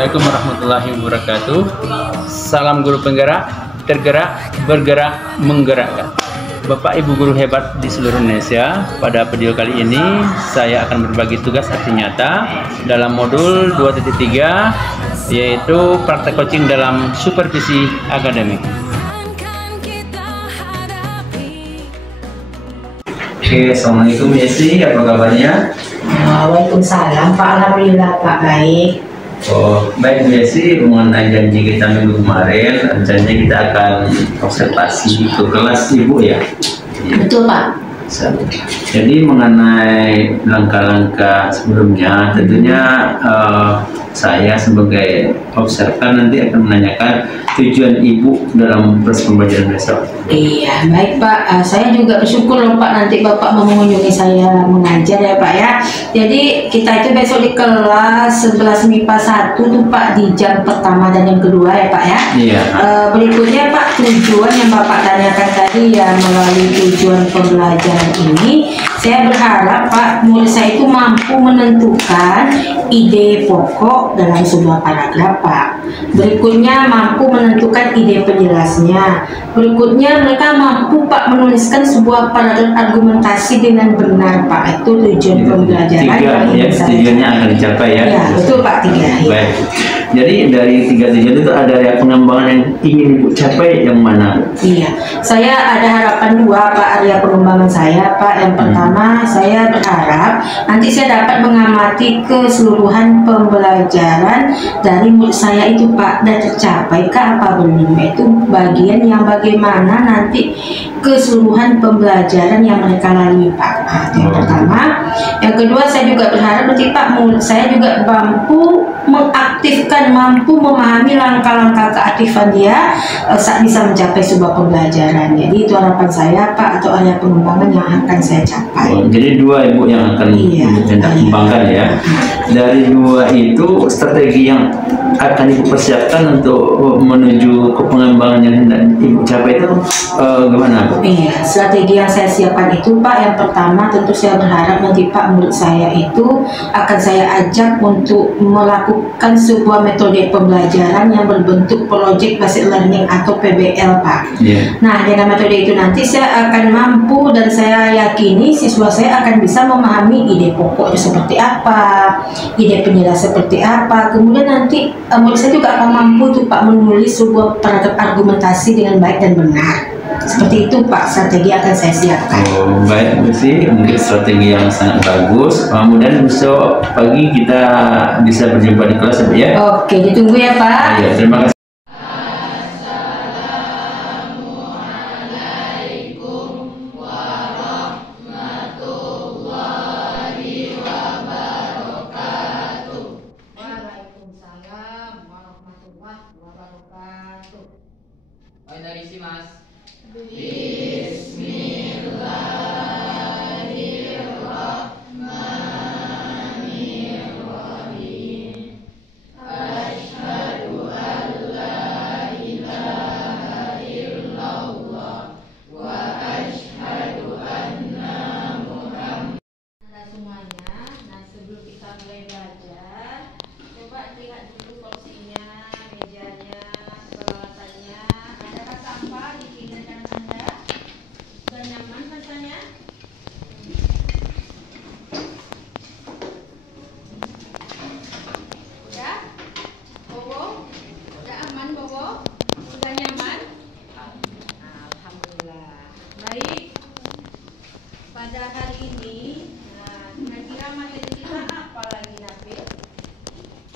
Assalamualaikum warahmatullahi wabarakatuh. Salam guru penggerak, tergerak, bergerak, menggerakkan. Bapak Ibu guru hebat di seluruh Indonesia, pada video kali ini saya akan berbagi tugas aksi nyata dalam modul 2.3, yaitu praktek coaching dalam supervisi akademik. Oke, Assalamualaikum Yesi, apa kabarnya? Waalaikumsalam Pak, alhamdulillah Pak, baik. Oh, baik Bu Yesi, mengenai janji kita minggu kemarin, rencananya kita akan observasi ke kelas Ibu ya? Betul Pak. Jadi mengenai langkah-langkah sebelumnya, tentunya saya sebagai observan nanti akan menanyakan tujuan Ibu dalam proses pembelajaran besok. Iya, baik Pak. Saya juga bersyukur loh Pak, nanti Bapak mau mengunjungi saya mengajar ya Pak ya. Jadi kita itu besok di kelas 11 MIPA 1 tuh Pak, di jam pertama dan yang kedua ya Pak ya. Iya. Berikutnya Pak, tujuan yang Bapak tanyakan tadi ya, melalui tujuan pembelajaran ini, saya berharap Pak, murid saya itu mampu menentukan ide pokok dalam sebuah paragraf Pak. Berikutnya mampu menentukan ide penjelasnya. Berikutnya mereka mampu Pak menuliskan sebuah paragraf argumentasi dengan benar Pak. Itu tujuan pembelajaran. Tujuannya akan dicapai ya. Ya betul Pak, 3. Baik. Jadi dari 3 tujuan itu ada area pengembangan yang ingin Ibu capai yang mana? Iya, saya ada harapan 2 Pak, area pengembangan saya Pak. Yang pertama, saya berharap nanti saya dapat mengamati keseluruhan pembelajaran dari murid saya itu Pak, dan tercapai ke apa belum, itu bagian yang bagaimana nanti keseluruhan pembelajaran yang mereka lalui Pak. Nah, itu yang pertama. Yang kedua, saya juga berharap nanti Pak, murid saya juga mampu mengaktifkan, mampu memahami langkah-langkah keaktifan dia saat bisa mencapai sebuah pembelajaran. Jadi itu harapan saya Pak, atau area pengembangan yang akan saya capai. Jadi 2 Ibu yang akan kembangkan ya. Dari 2 itu strategi yang akan Ibu persiapkan untuk menuju ke pengembangan yang hendak Ibu capai itu gimana Bu? Iya, strategi yang saya siapkan itu Pak, yang pertama tentu saya berharap nanti Pak, murid saya itu akan saya ajak untuk melakukan sebuah metode pembelajaran yang berbentuk project based learning atau PBL Pak. Nah, dengan metode itu nanti saya akan mampu, dan saya yakini siswa saya akan bisa memahami ide pokok itu seperti apa, ide penjelasan seperti apa. Kemudian nanti murid saya juga akan mampu tuh Pak menulis sebuah paragraf argumentasi dengan baik dan benar. Seperti itu Pak, strategi akan saya siapkan. Oh, baik Bu sih, mungkin strategi yang sangat bagus. Kemudian besok pagi kita bisa berjumpa di kelas ya. Oke, ditunggu ya Pak. Ya, terima kasih. Dari si Mas. Bismillahirrahmanirrahim. Asyhadu an la ilaha illallah wa asyhadu anna Muhammad. Semuanya, nah sebelum kita mulai belajar, coba lihat dulu kursinya, mejanya, peralatannya. Adakah sampah di kiri dan Anda? Sudah nyaman rasanya? Udah? Bobo? Udah aman Bobo? Udah nyaman? Alhamdulillah. Baik. Pada hari ini, kira-kira materi kita apa lagi Nabil?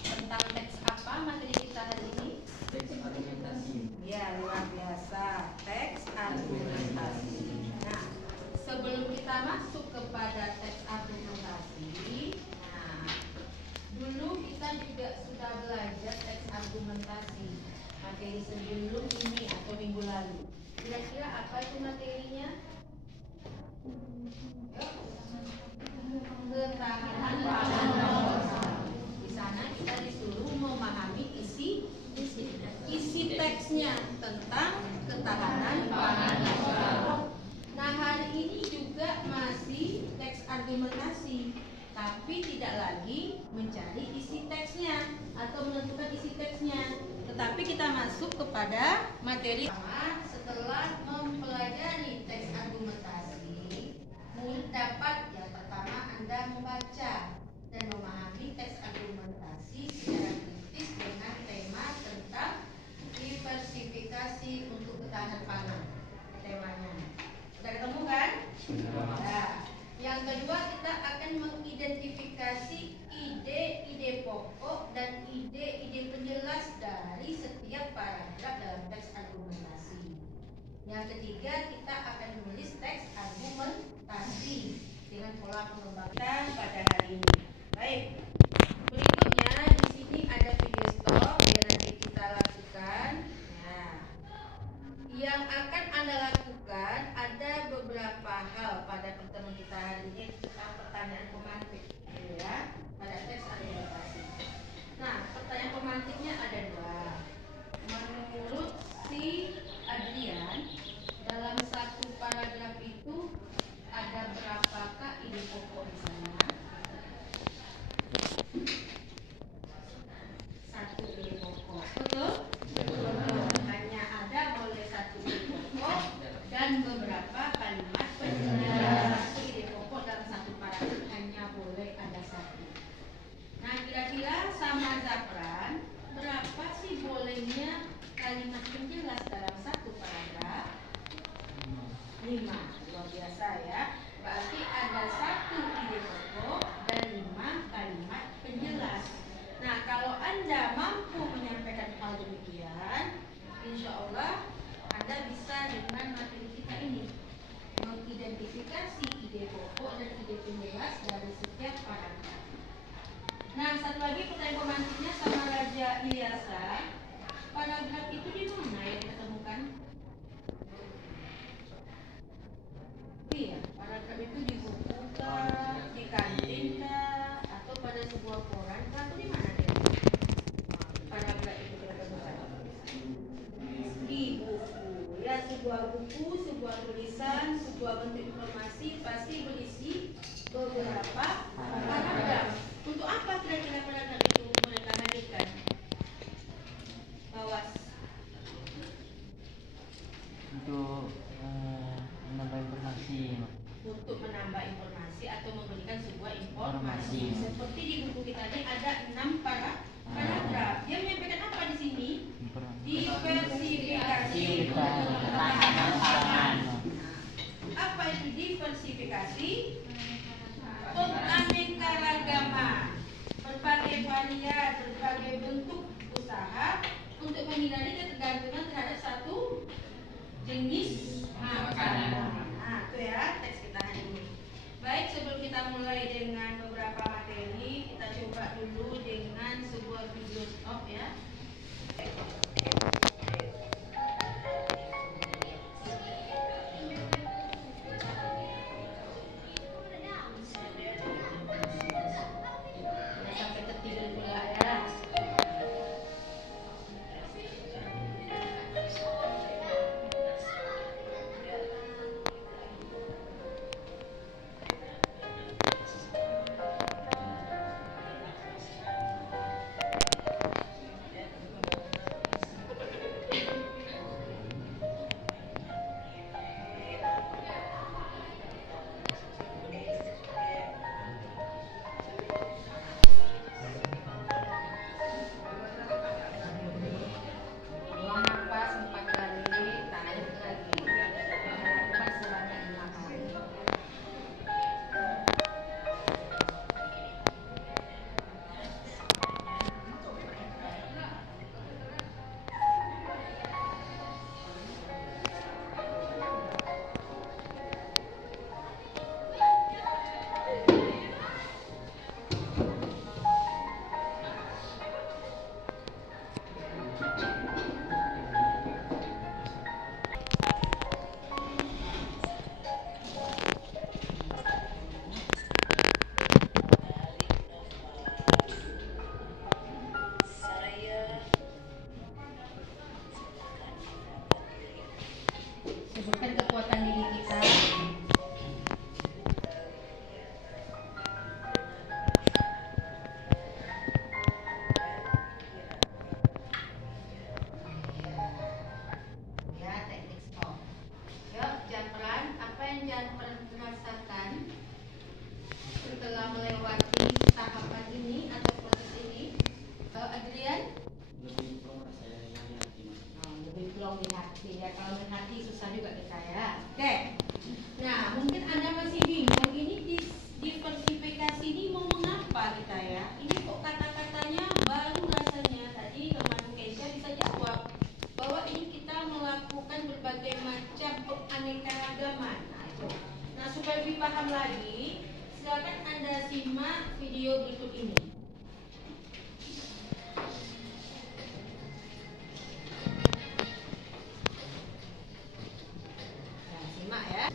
Tentang teks apa materi kita hari ini? Teks argumentasi. Ya, luar biasa. Teks argumentasi. Nah, sebelum kita masuk kepada teks argumentasi, nah, dulu kita juga sudah belajar teks argumentasi materi sebelum ini atau minggu lalu. Kira-kira apa itu materinya? Ketahanan pangan nasional. Di sana kita disuruh memahami isi teksnya tentang ketahanan pangan nasional. Nah, hari ini juga masih teks argumentasi, tapi tapi tidak lagi mencari isi teksnya atau menentukan isi teksnya, tetapi kita masuk kepada materi. Setelah mempelajari teks argumentasi, murid dapat yang pertama Anda membaca dan memahami teks argumentasi secara kritis dengan tema tentang diversifikasi untuk ketahanan pangan. Temanya sudah ketemu kan? Nah, yang kedua kita akan mengidentifikasi ide-ide pokok dan ide-ide penjelas dari setiap paragraf dalam teks argumentasi. Yang ketiga kita akan menulis teks argumentasi dengan pola pengembangan pada hari ini. Baik, berikutnya di sini ada video stop yang nanti kita lakukan. Nah, yang akan Anda lakukan ada beberapa hal pada pertemuan kita hari ini tentang pertanyaan pemantik, ya, pada teks argumentasi. Nah, pertanyaan pemantiknya ada dua. Menurut si Adrian, dalam satu paragraf itu ada berapakah ide pokok di sana? Satu ide pokok, betul? Hanya ada boleh satu ide pokok dan beberapa kalimat penjelas. Satu ide pokok dalam satu paragraf hanya boleh ada satu. Nah, kira-kira sama Zafran, berapa sih bolehnya kalimat penjelas dalam satu paragraf? 5. Luar biasa ya. Berarti ada satu ide pokok dan 5 kalimat penjelas. Nah, kalau Anda mampu menyampaikan hal demikian, insya Allah Anda bisa dengan materi kita ini mengidentifikasi ide pokok dan ide penjelas dari setiap paragraf. Nah, satu lagi pertanyaan pemantiknya sama Raja Ilyasa. Paragraf itu di mana yang ditemukan? Iya, paragraf itu di buku kah, di kantin kah, atau pada sebuah koran kah, atau di mana dia? Paragraf itu ditemukan di buku. Ya, sebuah buku, sebuah tulisan, sebuah bentuk informasi pasti berisi beberapa paragraf. Untuk apa kira-kira paragraf itu mereka hadirkan? Bawas. Untuk menambah informasi. Untuk menambah informasi atau memberikan sebuah informasi. Informasi. Seperti di buku kita ini ada 6 paragraf. Dia menyampaikan apa di sini? Diversifikasi ketahanan pangan. Apa itu diversifikasi? Penganeka-ragaman, berbagai varian, berbagai bentuk usaha untuk menghindari ketergantungan terhadap satu jenis makanan. Nah, itu ya teks kita hari ini. Baik, sebelum kita mulai dengan beberapa materi, kita coba dulu dengan sebuah video stop ya. Sampai tertidur pula ya. paham lagi, silakan Anda simak video berikut ini. Nah, simak ya.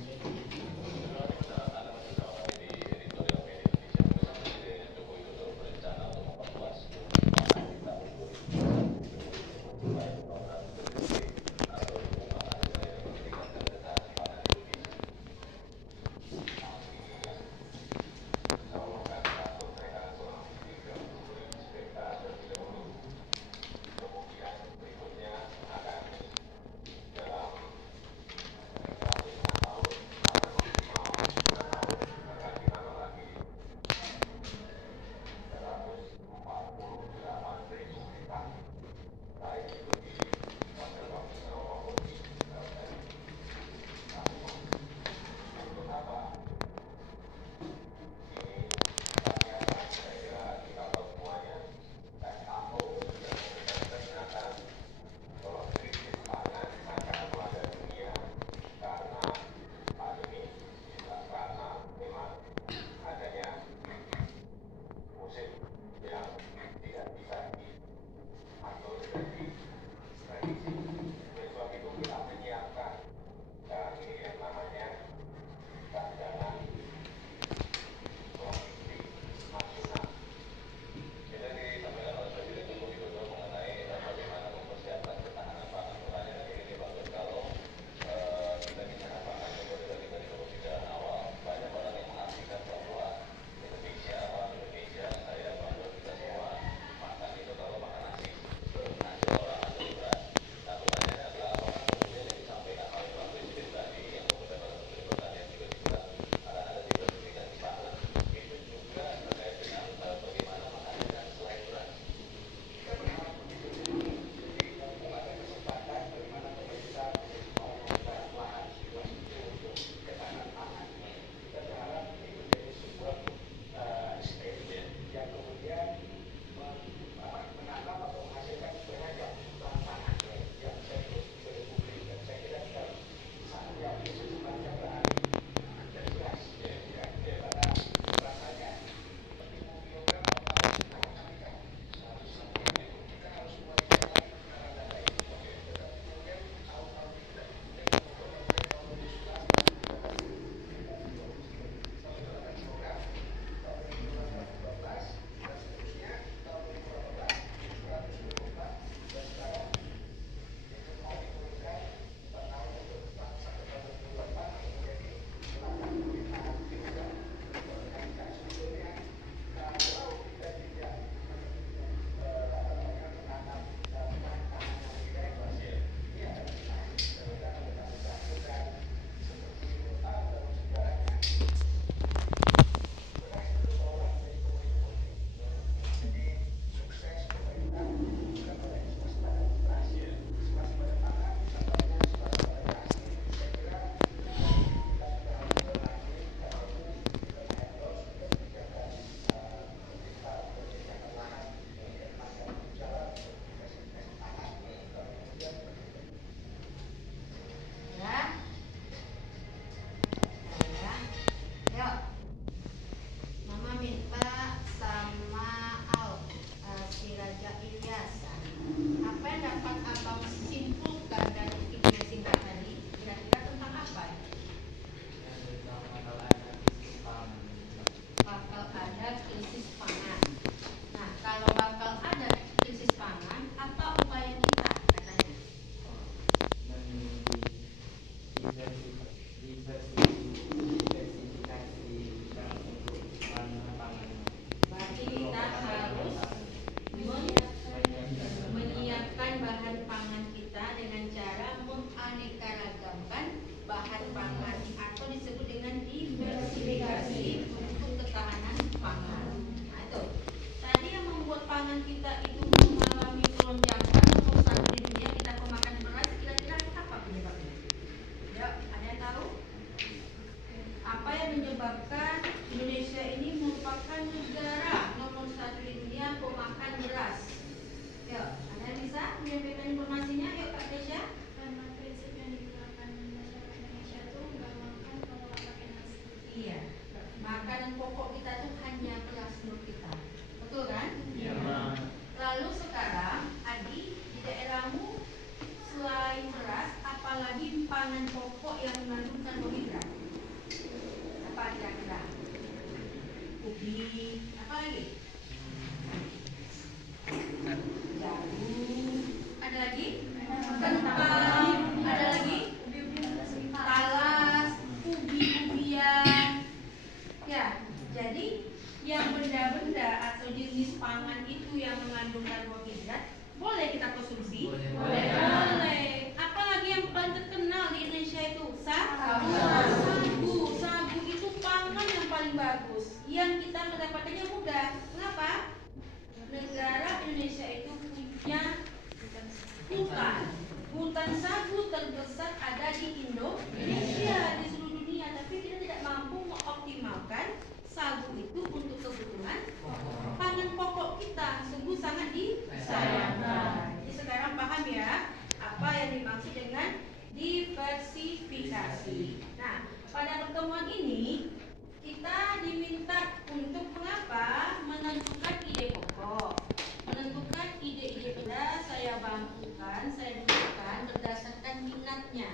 Iya. pokok kita tuh hanya beras nur kita. Betul kan? Iya. Lalu sekarang Adi, di daerahmu selain beras, apalagi pangan pokok yang mengandung karbohidrat? Apa kira-kira? Ubi, apa lagi? Jagung, ada lagi? Kentang, ada lagi? Talas, ubi-ubian. Ya, jadi yang benda-benda atau jenis pangan itu yang mengandung karbohidrat boleh kita konsumsi? Boleh. Apalagi yang paling terkenal di Indonesia itu? Sagu. Sagu itu pangan yang paling bagus, yang kita mendapatkannya mudah. Kenapa? Negara Indonesia itu punya hutan sagu terbesar ada di Indonesia, di seluruh dunia, tapi kita tidak mampu mengoptimalkan sagu itu untuk kebutuhan pangan pokok kita. Sungguh sangat disayangkan. Jadi sekarang paham ya apa yang dimaksud dengan diversifikasi. Nah, pada pertemuan ini kita diminta untuk mengapa? Menentukan ide pokok, menentukan ide-ide benda. Saya bantukan, saya dudukkan berdasarkan minatnya.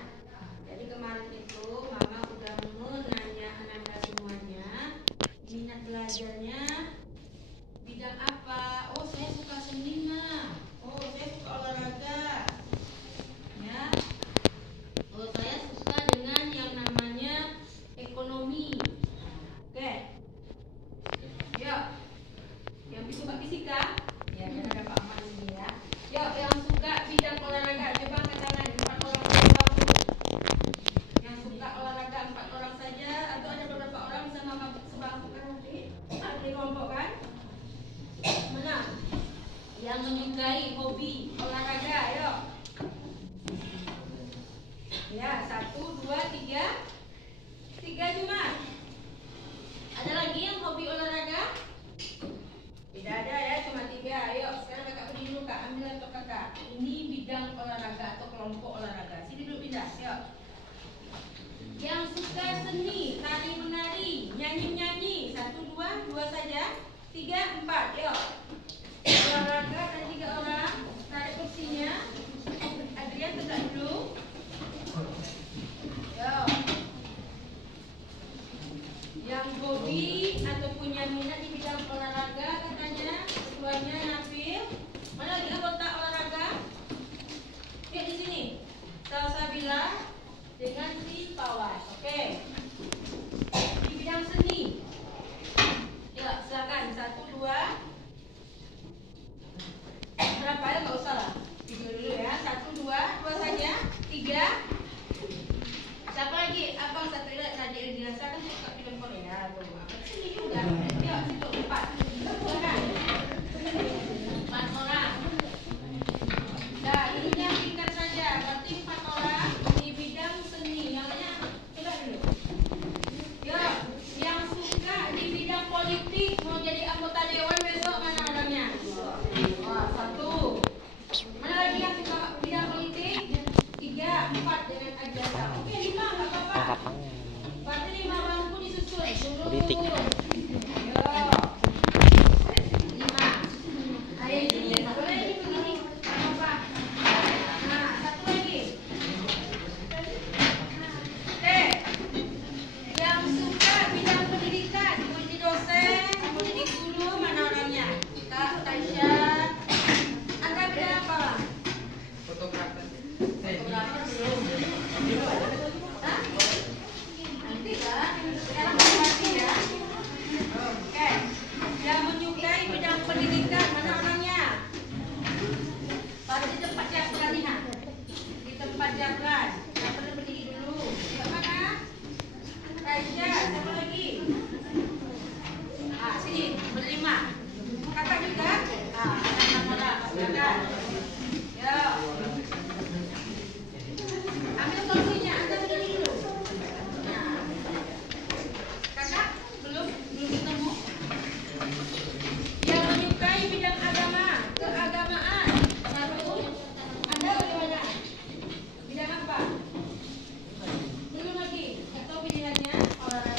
Jadi kemarin itu Mama udah menanya anak-anak semuanya minat belajarnya bidang apa. Oh, saya suka seni, Ma. Oh, saya suka olahraga, ya. Oh, saya suka dengan yang namanya ekonomi. Oke. Yuk. Yang suka fisika, ya kan ada Pak Ahmad di sini ya. Yuk, yang suka bidang olahraga, coba angkat tangan 4 orang saja. Yang suka olahraga 4 orang saja, atau ada beberapa orang bisa Mama sebangku kan nanti? Ada di kelompok kan? Mana? Yang menyukai hobi olahraga, yuk. Ya, 1, 2, 3. 3 cuma. Ada lagi yang hobi olahraga? Tidak ada ya, cuma 3. Ayo, sekarang kakak berdiri dulu kak, ambil laptop kakak. Ini bidang olahraga atau kelompok olahraga. Sini dulu pindah, yuk. Yang suka seni, tari menari, nyanyi-nyanyi. 1, 2, 2 saja. 3, 4, yuk. Olahraga dan 3 orang. Tarik kursinya. Adrian tegak dulu. Yuk. Yang hobi atau punya minat di bidang olahraga katanya ketuanya Nabil. Mana lagi anggota olahraga? Lihat di sini. Salsabila dengan si Pawas. Oke. Di bidang seni. Ya, silakan 1, 2. Berapa ya? Nggak usah lah. Video dulu ya. 1, 2, 2 saja. 3. Siapa lagi? Abang satu tadi dirasa kan suka film Korea tuh. Sini juga. Yuk, situ 4. Silakan. 4 orang. Nah, ininya singkat saja. Berarti 4 orang di bidang seni. Yang lainnya coba dulu. Yuk, yang suka di bidang politik mau jadi anggota dewan besok mana orangnya? Wah, 1. Mana lagi yang suka bidang politik? 3, 4 dengan Ajasa. Oke, 5 nggak apa-apa. Berarti 5 bangku disusun. Politik. Yo. 5. Ayo ini, boleh ini begini. Nggak apa-apa. Nah, 1 lagi. Oke. Yang suka bidang pendidikan, mau jadi dosen, mau jadi guru, mana orangnya? Kak Taisha. Anda bidang apa, Bang? Fotografer belum. Hah? Nanti kan, sekarang masih ya. Oke. Yang menyukai bidang pendidikan, mana orangnya? Pada di tempat jabran nih, ha? Di tempat jabran. Yang perlu berdiri dulu. Yang mana? Raja, siapa lagi? Ah, sini, berlima. Kakak juga? Ah, kakak, silakan. Yuk. Ambil kursinya, Anda berdiri dulu. Nah. Kakak, belum ketemu. Yang menyukai bidang agama, keagamaan. 1. Anda bagaimana? Bidang apa? Belum lagi. Atau pilihannya olahraga.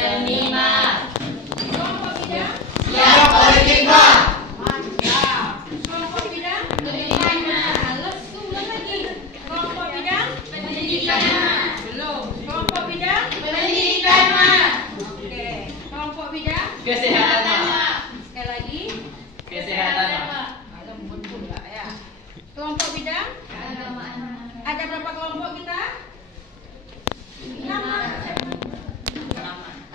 Seniman. Kelompok bidang? Siap politik, Pak. Mantap. Kelompok bidang? Pendidikan. Ulang lagi. Kelompok bidang? Pendidikan. Belum. Kelompok bidang? Pendidikan, Mak. Oke. Kelompok bidang? Kesehatan, Mak. Sekali lagi. Kesehatan, Mak. Lembut pula ya. Kelompok bidang? Ada berapa kelompok kita?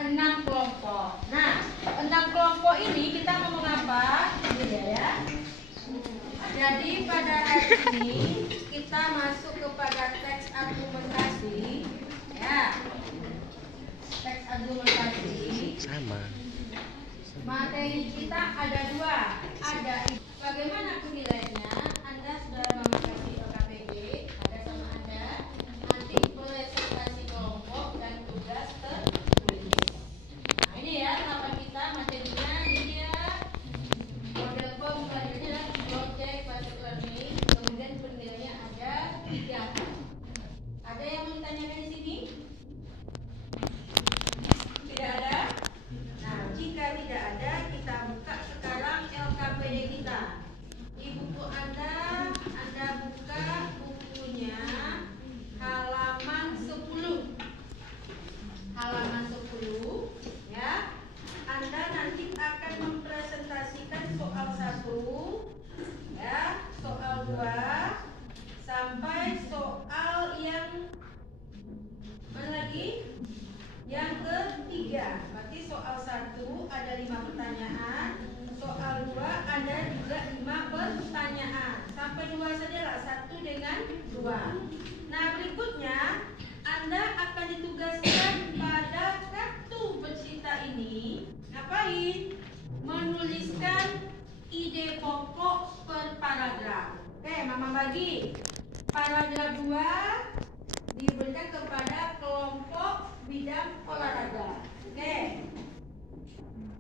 6 kelompok. Nah, 6 kelompok ini kita mau mengapa? Ini ya. Jadi pada hari ini kita masuk kepada teks argumentasi. Ya. Teks argumentasi. Sama. Materi kita ada 2. Ada bagaimana penilaiannya? Anda sudah mengikuti LKPD, ada sama Anda. Nanti presentasi kelompok dan tugas tertulis. Nah, ini ya tahapan kita materinya ini dia. Model form selanjutnya adalah project based learning. Kemudian penilaiannya ada 3. Ada yang mau ditanyakan di sini? Tidak ada? Nah, jika tidak ada, kita buka sekarang LKPD kita. Di buku Anda buka bukunya halaman 10. Halaman 10, ya. Anda nanti akan mempresentasikan soal 1, ya, soal 2, sampai soal yang mana lagi? Yang ketiga. Berarti soal 1 ada 5 pertanyaan, soal 2 ada juga 5 pertanyaan. Sampai 2 sajalah, 1 dengan 2. Nah, berikutnya Anda akan ditugaskan pada kartu bercerita ini. Ngapain? Menuliskan ide pokok per paragraf. Oke, Mama bagi. Paragraf 2 diberikan kepada kelompok bidang olahraga. Oke.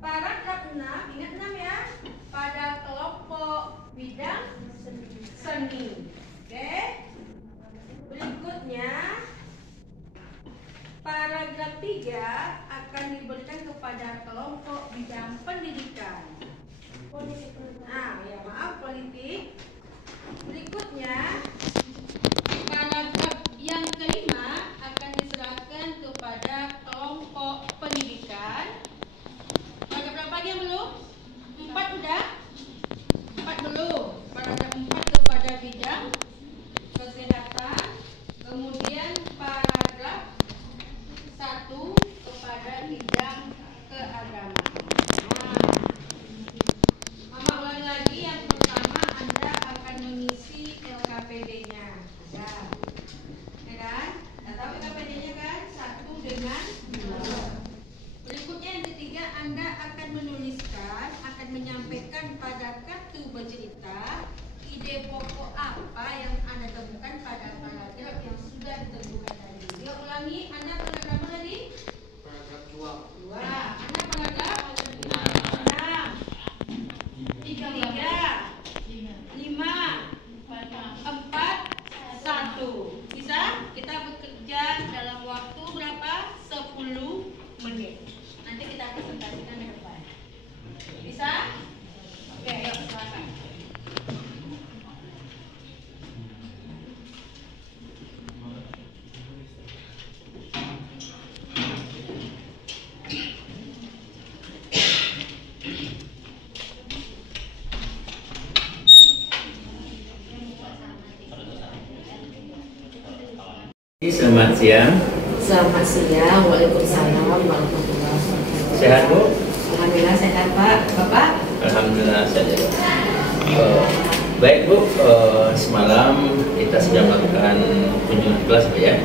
Paragraf 6, ingat 6 ya. Pada kelompok bidang seni. Oke. Berikutnya paragraf 3 akan diberikan kepada kelompok bidang pendidikan. Nah, ya maaf, politik. Berikutnya paragraf yang kelima akan diserahkan kepada kelompok pendidikan. Paragraf berapa lagi yang belum? 4 udah? 4 belum. Paragraf 4 kepada bidang kesehatan. Kemudian paragraf 1 kepada bidang keagamaan. Nah, Mama ulangi lagi. Yang pertama Anda akan mengisi LKPD-nya. Ya. Ya kan? Anda tahu LKPD-nya kan? 1 dengan 2. Berikutnya yang ketiga, Anda akan menuliskan, akan menyampaikan pada kartu bercerita ide pokok apa yang Anda temukan pada paragraf yang sudah ditentukan tadi. Dia ulangi, Anda paragraf apa tadi? Paragraf 2. 2. Anda paragraf 6. 3. 5. 4. 1. Bisa? Kita bekerja dalam waktu berapa? 10 menit. Nanti kita presentasikan ke depan. Bisa? Oke, ayo silakan. Selamat siang. Selamat siang. Waalaikumsalam warahmatullahi wabarakatuh. Sehat, Bu? Alhamdulillah sehat, Pak. Bapak? Alhamdulillah sehat. Baik, Bu. Semalam kita sudah melakukan kunjungan kelas, Bu, ya.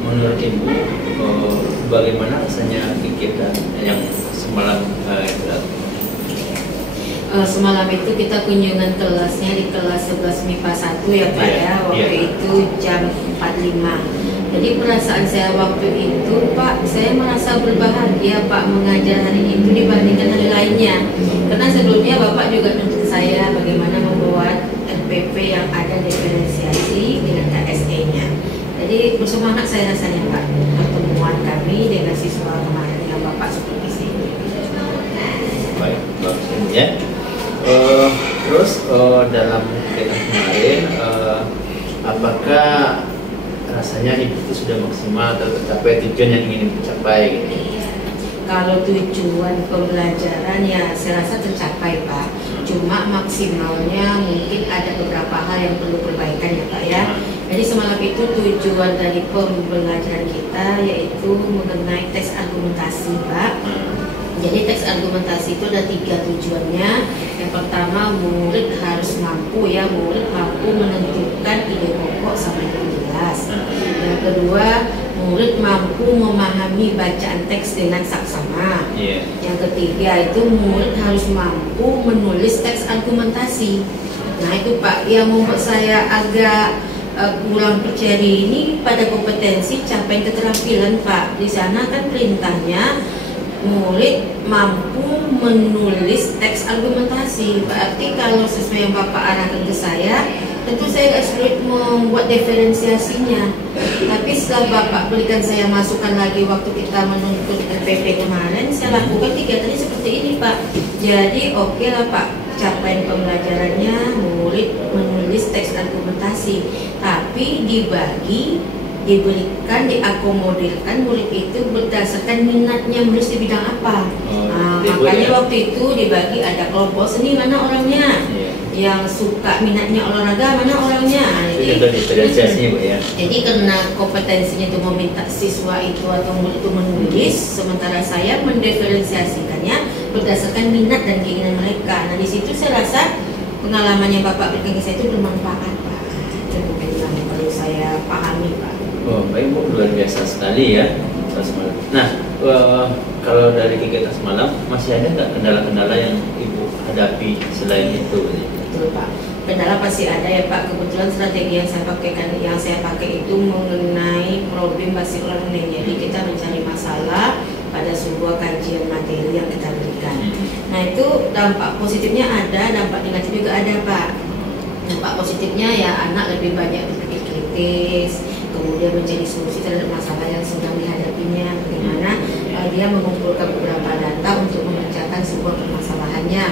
Menurut Ibu, bagaimana rasanya kegiatan yang semalam dilakukan? Semalam itu kita kunjungan kelasnya di kelas 11 MIPA 1 ya Pak, Iya, ya. Waktu iya. itu jam 45. Jadi perasaan saya waktu itu, Pak, saya merasa berbahagia Pak mengajar hari itu dibandingkan hari lainnya. Karena sebelumnya Bapak juga nuntut saya bagaimana membuat RPP yang ada diferensiasi dengan KSE-nya. Jadi bersemangat saya rasanya Pak pertemuan kami atau tercapai tujuan yang ingin dicapai gitu? Kalau tujuan pembelajaran ya saya rasa tercapai Pak. Cuma maksimalnya mungkin ada beberapa hal yang perlu perbaikan ya Pak ya. Jadi semalam itu tujuan dari pembelajaran kita yaitu mengenai teks argumentasi Pak. Jadi teks argumentasi itu ada 3 tujuannya. Yang pertama, murid harus mampu menentukan ide pokok sama ide jelas. Yang kedua, murid mampu memahami bacaan teks dengan saksama. Yang ketiga itu murid harus mampu menulis teks argumentasi. Nah itu Pak yang membuat saya agak kurang percaya diri ini pada kompetensi capaian keterampilan Pak. Di sana kan perintahnya murid mampu menulis teks argumentasi. Berarti kalau sesuai yang Bapak arahkan ke saya, tentu saya sulit membuat diferensiasinya. Tapi setelah Bapak berikan saya masukan lagi waktu kita menuntut RPP kemarin, saya lakukan kegiatannya seperti ini Pak. Jadi oke lah Pak, capaian pembelajarannya murid menulis teks argumentasi, tapi diberikan, diakomodirkan murid itu berdasarkan minatnya menulis di bidang apa. Makanya waktu itu dibagi ada kelompok seni mana orangnya, yang suka minatnya olahraga mana orangnya. Jadi karena kompetensinya itu meminta siswa itu atau murid itu menulis, sementara saya mendiferensiasikannya berdasarkan minat dan keinginan mereka. Nah di situ saya rasa pengalaman yang Bapak berikan ke saya itu bermanfaat Pak. Itu mungkin yang perlu saya pahami Pak. Oh, baik Bu, luar biasa sekali ya. Nah, kalau dari kegiatan semalam masih ada nggak kendala-kendala yang Ibu hadapi selain itu? Betul Pak, kendala pasti ada ya Pak. Kebetulan strategi yang saya pakai itu mengenai problem basic learning. Jadi kita mencari masalah pada sebuah kajian materi yang kita berikan. Nah itu dampak positifnya ada, dampak negatif juga ada Pak. Dampak positifnya ya anak lebih banyak berpikir kritis, kemudian mencari solusi terhadap masalah yang sedang dihadapinya, bagaimana dia mengumpulkan beberapa data untuk memecahkan sebuah permasalahannya.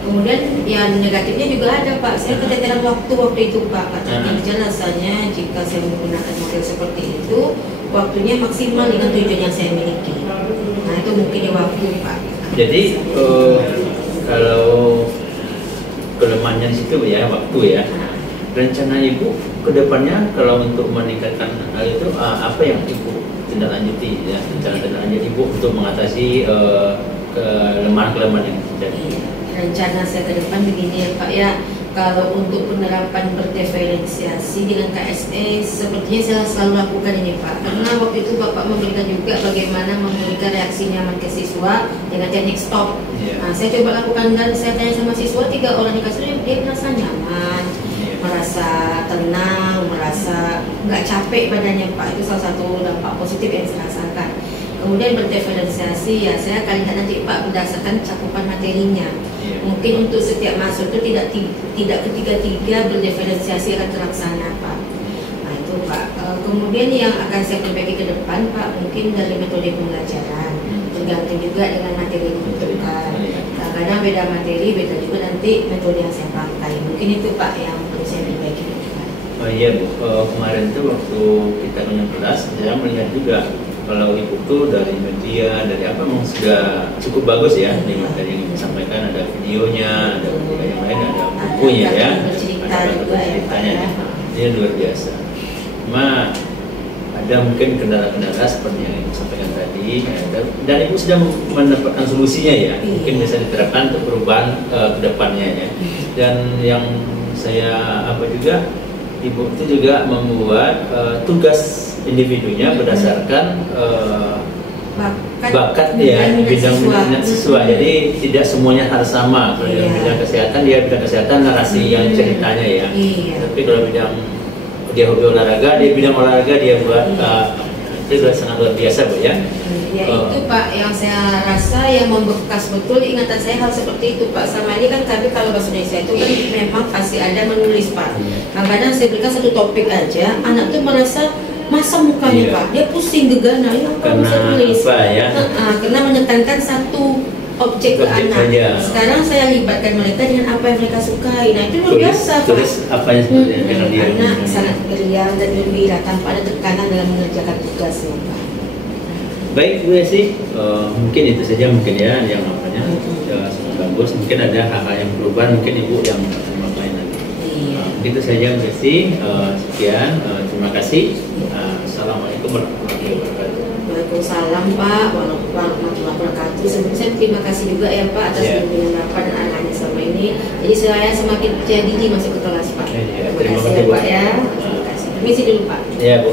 Kemudian yang negatifnya juga ada Pak, saya keteteran waktu itu Pak, kata rasanya jika saya menggunakan model seperti itu, waktunya maksimal dengan tujuan yang saya miliki. Nah itu mungkin di waktu Pak. Jadi kalau kelemahannya di situ ya waktu ya. Rencana Ibu kedepannya kalau untuk meningkatkan hal itu apa yang Ibu tindak lanjuti ya, rencana tindak lanjut Ibu untuk mengatasi kelemahan-kelemahan yang terjadi? Rencana saya ke depan begini ya Pak ya, kalau untuk penerapan berdiferensiasi dengan KSE sepertinya saya selalu lakukan ini Pak, karena waktu itu Bapak memberikan juga bagaimana memberikan reaksi nyaman ke siswa dengan teknik stop. Nah saya coba lakukan dan saya tanya sama siswa 3 orang di kelas dia merasa nyaman, merasa tenang, merasa nggak capek badannya Pak. Itu salah satu dampak positif yang saya rasakan. Kemudian berdiferensiasi ya saya akan lihat nanti Pak berdasarkan cakupan materinya. Mungkin untuk setiap masuk itu tidak ketiga-tiga berdiferensiasi akan terlaksana Pak. Nah itu Pak. Kemudian yang akan saya perbaiki ke depan Pak mungkin dari metode pembelajaran. Tergantung juga dengan materi yang dibutuhkan. Kadang beda materi, beda juga nanti metode yang saya pakai. Mungkin itu Pak yang perlu saya perbaiki ke depan. Oh iya Bu, kemarin tuh waktu kita kelas saya melihat juga kalau Ibu tuh dari media, dari apa memang sudah cukup bagus ya di materi yang disampaikan, ada videonya, ada yang lain, ada bukunya ya, ada ceritanya ya. Ini luar biasa. Cuma ada mungkin kendala-kendala seperti yang Ibu sampaikan tadi dan Ibu sudah mendapatkan solusinya ya, mungkin bisa diterapkan untuk perubahan ke depannya ya. Dan yang saya juga Ibu itu juga membuat tugas individunya berdasarkan bakat ya, bidang minat siswa. Jadi tidak semuanya harus sama. Kalau bidang kesehatan dia bidang kesehatan narasi yang ceritanya ya. Tapi kalau bidang dia hobi olahraga, dia bidang olahraga dia buat itu sudah sangat luar biasa Bu ya. Ya itu Pak yang saya rasa yang membekas betul ingatan saya hal seperti itu Pak. Sama ini kan kami kalau bahasa Indonesia itu kan memang pasti ada menulis Pak. Kadang-kadang saya berikan satu topik aja, anak tuh merasa masa mukanya Pak, dia pusing gegana ya kalau bisa tulis. Apa ya? Karena menekankan satu objek ke Objek anak. saja. Sekarang saya libatkan mereka dengan apa yang mereka sukai. Nah itu luar biasa Pak. Tulis apa yang sebenarnya karena dia Anak sangat riang dan gembira tanpa ada tekanan dalam mengerjakan tugasnya Pak. Baik Bu Esi, mungkin itu saja mungkin ya yang apanya semoga bagus. Mungkin ada hal-hal yang perubahan, mungkin Ibu yang akan melakukan lagi. Iya. Itu saja Bu Esi. Sekian, terima kasih. Assalamualaikum warahmatullahi wabarakatuh. Waalaikumsalam Pak, warahmatullahi wabarakatuh. Sebelumnya saya terima kasih juga ya Pak atas Ya. bimbingan Bapak dan arahannya selama ini. Jadi saya semakin percaya diri masuk ke kelas Pak. Ya, Terima kasih ya Bu. Pak ya. Terima kasih. Permisi dulu Pak. Ya Bu.